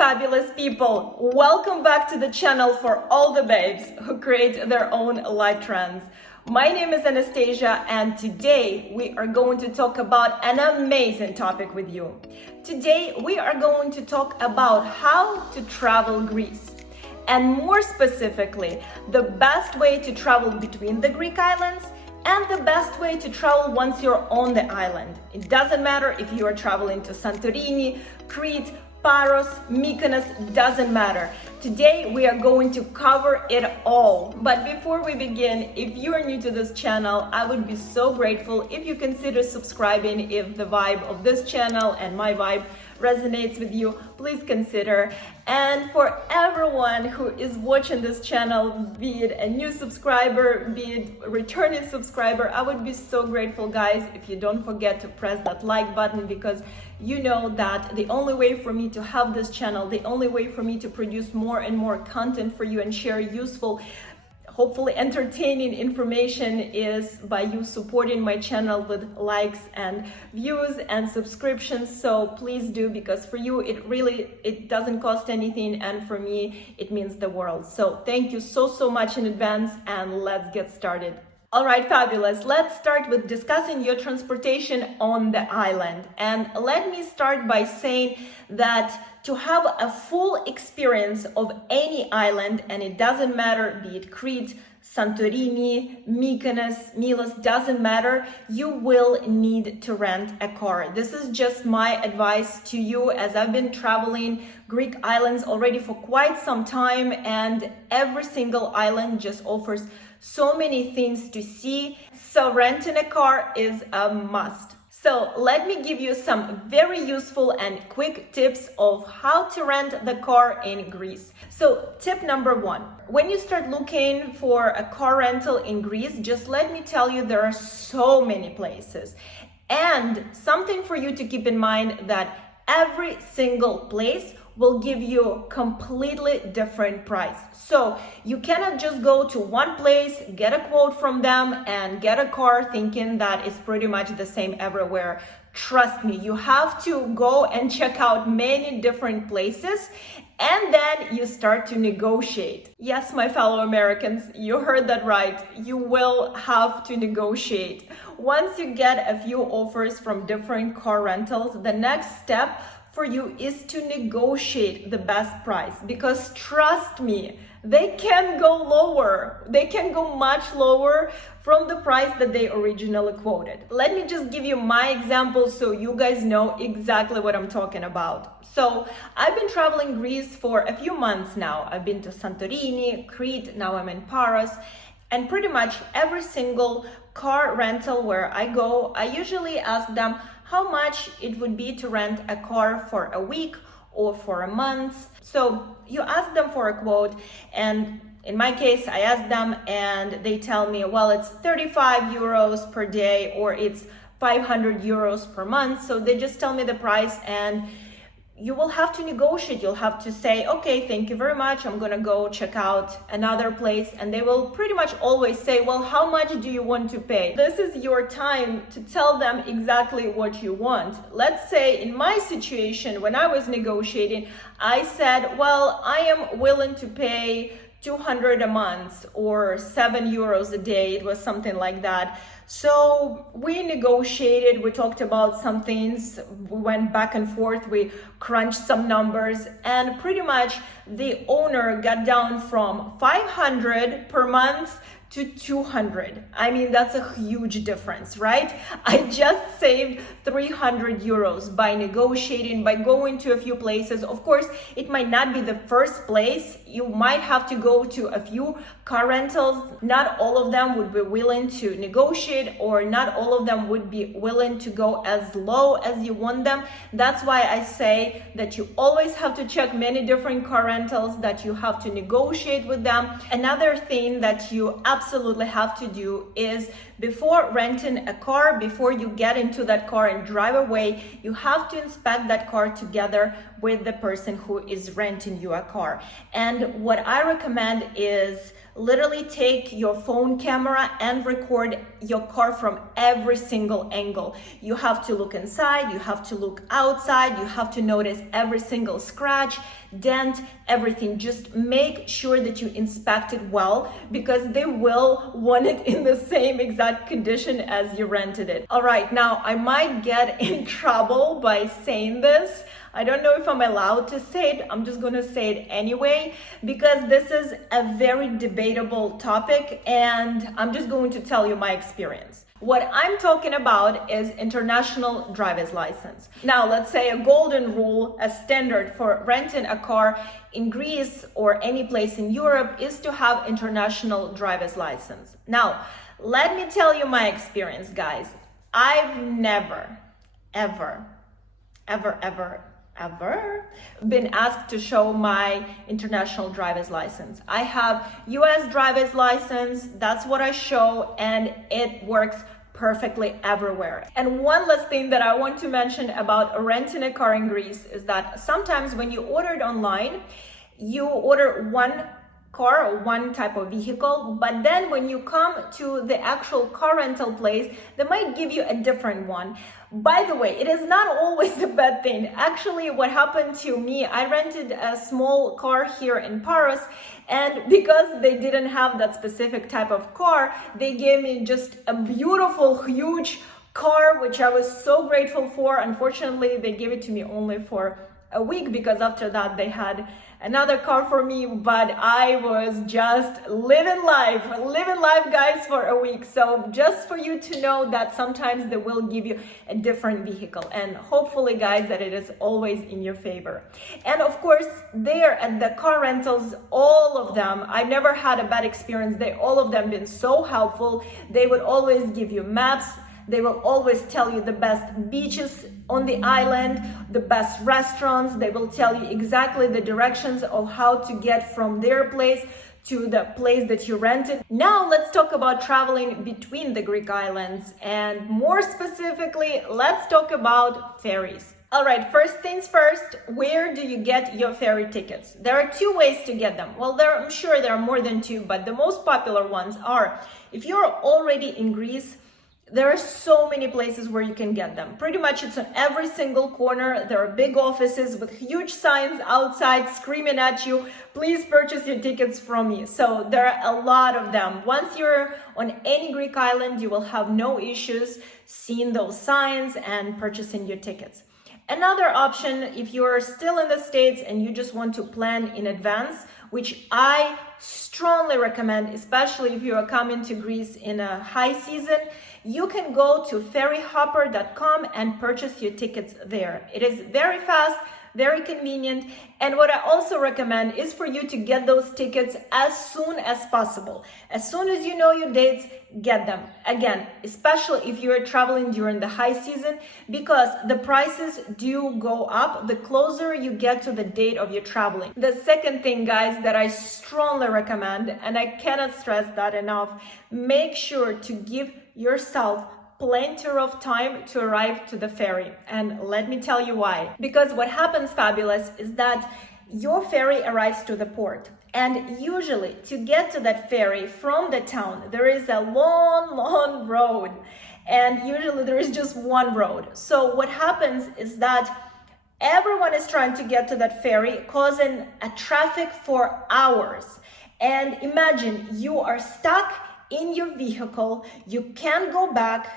Fabulous people, welcome back to the channel for all the babes who create their own life trends. My name is Anastasia and today we are going to talk about an amazing topic with you. Today we are going to talk about how to travel Greece, and more specifically, the best way to travel between the Greek islands and the best way to travel once you're on the island. It doesn't matter if you are traveling to Santorini, Crete, Paros, Mykonos, doesn't matter. Today we are going to cover it all. But before we begin, if you are new to this channel, I would be so grateful if you consider subscribing. If the vibe of this channel and my vibe resonates with you, please consider. And for everyone who is watching this channel, be it a new subscriber, be it a returning subscriber, I would be so grateful, guys, if you don't forget to press that like button, because you know that the only way for me to have this channel, the only way for me to produce more and more content for you and share useful, hopefully entertaining information, is by you supporting my channel with likes and views and subscriptions. So please do, because for you it doesn't cost anything, and for me it means the world. So thank you so much in advance, and let's get started. All right, fabulous. Let's start with discussing your transportation on the island. And let me start by saying that to have a full experience of any island, and it doesn't matter, be it Crete, Santorini, Mykonos, Milos, doesn't matter, you will need to rent a car. This is just my advice to you, as I've been traveling Greek islands already for quite some time, and every single island just offers so many things to see. So renting a car is a must. So let me give you some very useful and quick tips of how to rent the car in Greece. So tip number one, when you start looking for a car rental in Greece, just let me tell you, there are so many places. And something for you to keep in mind, that every single place will give you completely different price. So you cannot just go to one place, get a quote from them, and get a car thinking that it's pretty much the same everywhere. Trust me, you have to go and check out many different places, and then you start to negotiate. Yes, my fellow Americans, you heard that right. You will have to negotiate. Once you get a few offers from different car rentals, the next step for you is to negotiate the best price, because trust me, they can go lower. They can go much lower from the price that they originally quoted. Let me just give you my example so you guys know exactly what I'm talking about. So I've been traveling Greece for a few months now. I've been to Santorini, Crete, now I'm in Paros. And pretty much every single car rental where I go, I usually ask them how much it would be to rent a car for a week or for a month. So you ask them for a quote, and in my case, I ask them and they tell me, well, it's 35 euros per day or it's 500 euros per month. So they just tell me the price, and you will have to negotiate. You'll have to say, okay, thank you very much, I'm gonna go check out another place. And they will pretty much always say, well, how much do you want to pay? This is your time to tell them exactly what you want. Let's say in my situation, when I was negotiating, I said, well, I am willing to pay 200 a month or 7 euros a day. It was something like that. So we negotiated, we talked about some things, we went back and forth, we crunched some numbers, and pretty much the owner got down from 500 per month to 200. I mean, that's a huge difference, right? I just saved 300 euros by negotiating, by going to a few places. Of course, it might not be the first place. You might have to go to a few car rentals. Not all of them would be willing to negotiate, or not all of them would be willing to go as low as you want them. That's why I say that you always have to check many different car rentals, that you have to negotiate with them. Another thing that you absolutely have to do is, before renting a car, before you get into that car and drive away, you have to inspect that car together with the person who is renting you a car. And what I recommend is literally take your phone camera and record your car from every single angle. You have to look inside, you have to look outside, you have to notice every single scratch, dent, everything. Just make sure that you inspect it well, because they will want it in the same exact condition as you rented it. All right, now I might get in trouble by saying this. I don't know if I'm allowed to say it. I'm just going to say it anyway, because this is a very debatable topic, and I'm just going to tell you my experience. What I'm talking about is international driver's license. Now, let's say a golden rule, a standard for renting a car in Greece or any place in Europe is to have international driver's license. Now, let me tell you my experience, guys. I've never, ever been asked to show my international driver's license. I have US driver's license, that's what I show, and it works perfectly everywhere. And one last thing that I want to mention about renting a car in Greece is that sometimes when you order it online, you order one car or one type of vehicle, but then when you come to the actual car rental place, they might give you a different one. By the way, it is not always a bad thing. Actually, what happened to me, I rented a small car here in Paros, and because they didn't have that specific type of car, they gave me just a beautiful, huge car, which I was so grateful for. Unfortunately, they gave it to me only for a week, because after that they had another car for me, but I was just living life guys for a week. So just for you to know that sometimes they will give you a different vehicle, and hopefully guys that it is always in your favor. And of course there at the car rentals, all of them, I never had a bad experience. All of them been so helpful. They would always give you maps. They will always tell you the best beaches on the island, the best restaurants. They will tell you exactly the directions of how to get from their place to the place that you rented. Now let's talk about traveling between the Greek islands, and more specifically, let's talk about ferries. All right, first things first, where do you get your ferry tickets? There are two ways to get them. Well, I'm sure there are more than two, but the most popular ones are, if you're already in Greece, there are so many places where you can get them. Pretty much it's on every single corner. There are big offices with huge signs outside screaming at you, please purchase your tickets from me. So there are a lot of them. Once you're on any Greek island, you will have no issues seeing those signs and purchasing your tickets. Another option, if you're still in the States and you just want to plan in advance, which I strongly recommend, especially if you are coming to Greece in a high season, you can go to ferryhopper.com and purchase your tickets there. It is very fast, very convenient. And what I also recommend is for you to get those tickets as soon as possible. As soon as you know your dates, get them. Again, especially if you are traveling during the high season, because the prices do go up the closer you get to the date of your traveling. The second thing, guys, that I strongly recommend, and I cannot stress that enough, make sure to give yourself plenty of time to arrive to the ferry. And let me tell you why. Because what happens, Fabulous, is that your ferry arrives to the port. And usually to get to that ferry from the town, there is a long road. And usually there is just one road. So what happens is that everyone is trying to get to that ferry, causing a traffic for hours. And imagine you are stuck in your vehicle, you can't go back,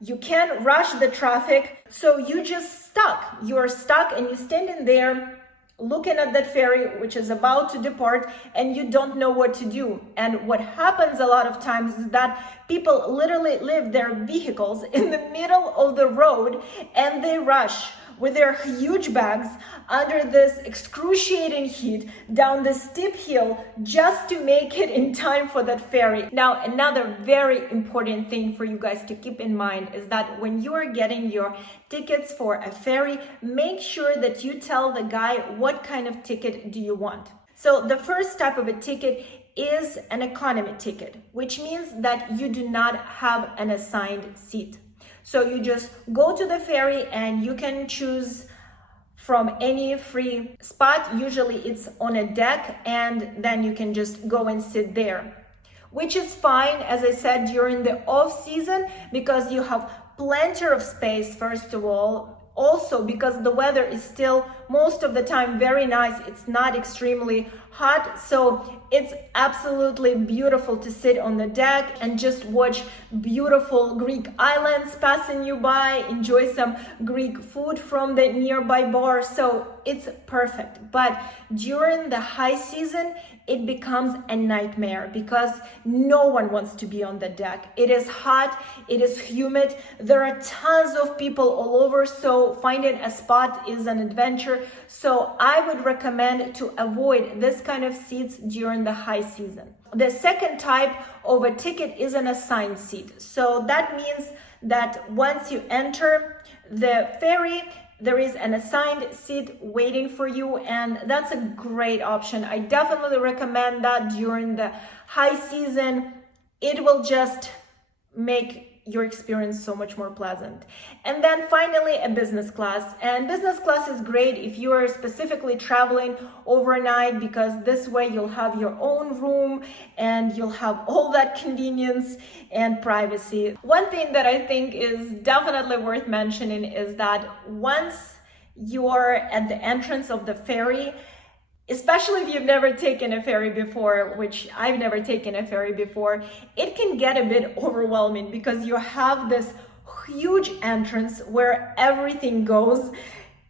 you can't rush the traffic, so you just stuck. You are stuck and you're standing there looking at that ferry which is about to depart, and you don't know what to do. And what happens a lot of times is that people literally leave their vehicles in the middle of the road and they rush with their huge bags under this excruciating heat down the steep hill just to make it in time for that ferry. Now, another very important thing for you guys to keep in mind is that when you are getting your tickets for a ferry, make sure that you tell the guy what kind of ticket do you want. So the first type of a ticket is an economy ticket, which means that you do not have an assigned seat. So you just go to the ferry and you can choose from any free spot. Usually it's on a deck, and then you can just go and sit there. which is fine, as I said, during the off season, because you have plenty of space, first of all. Also, because the weather is still most of the time very nice, it's not extremely hot, so it's absolutely beautiful to sit on the deck and just watch beautiful Greek islands passing you by, enjoy some Greek food from the nearby bar. So it's perfect. But during the high season, it becomes a nightmare because no one wants to be on the deck. It is hot, it is humid, there are tons of people all over, so finding a spot is an adventure. So I would recommend to avoid this kind of seats during the high season. The second type of a ticket is an assigned seat. So that means that once you enter the ferry, there is an assigned seat waiting for you, and that's a great option. I definitely recommend that during the high season. It will just make your experience so much more pleasant. And then finally, a business class. And business class is great if you are specifically traveling overnight, because this way you'll have your own room and you'll have all that convenience and privacy. One thing that I think is definitely worth mentioning is that once you're at the entrance of the ferry, especially if you've never taken a ferry before, which I've never taken a ferry before, it can get a bit overwhelming because you have this huge entrance where everything goes.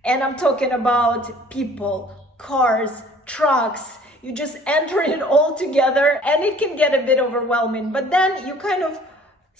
And I'm talking about people, cars, trucks. You just enter it all together and it can get a bit overwhelming. But then you kind of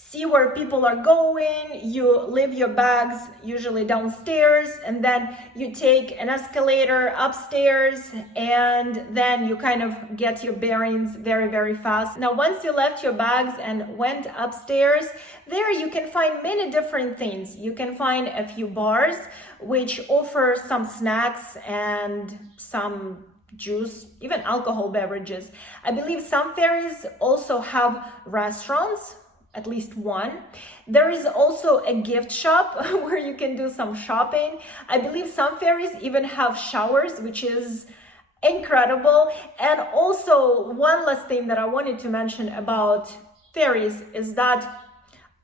see where people are going, you leave your bags usually downstairs, and then you take an escalator upstairs, and then you kind of get your bearings very, very fast. Now, once you left your bags and went upstairs, there you can find many different things. You can find a few bars which offer some snacks and some juice, even alcohol beverages. I believe some ferries also have restaurants, at least one. There is also a gift shop where you can do some shopping. I believe some ferries even have showers, which is incredible. And also, one last thing that I wanted to mention about ferries is that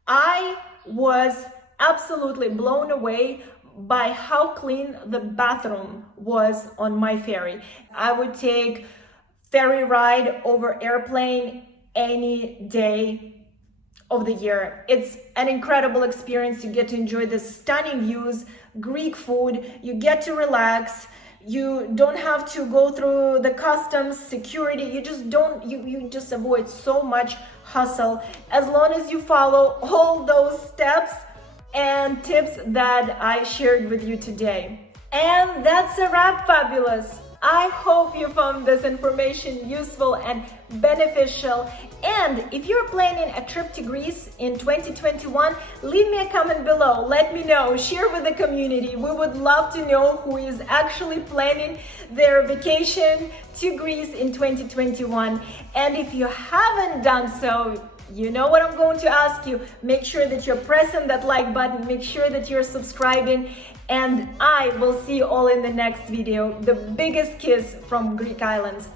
I was absolutely blown away by how clean the bathroom was on my ferry. I would take ferry ride over airplane any day of the year. It's an incredible experience. You get to enjoy the stunning views, Greek food, you get to relax, you don't have to go through the customs, security, you just avoid so much hustle as long as you follow all those steps and tips that I shared with you today. And that's a wrap, fabulous. I hope you found this information useful and beneficial. And if you're planning a trip to Greece in 2021, leave me a comment below. Let me know. Share with the community. We would love to know who is actually planning their vacation to Greece in 2021. And if you haven't done so, you know what I'm going to ask you. Make sure that you're pressing that like button. Make sure that you're subscribing. And I will see you all in the next video. The biggest kiss from Greek islands.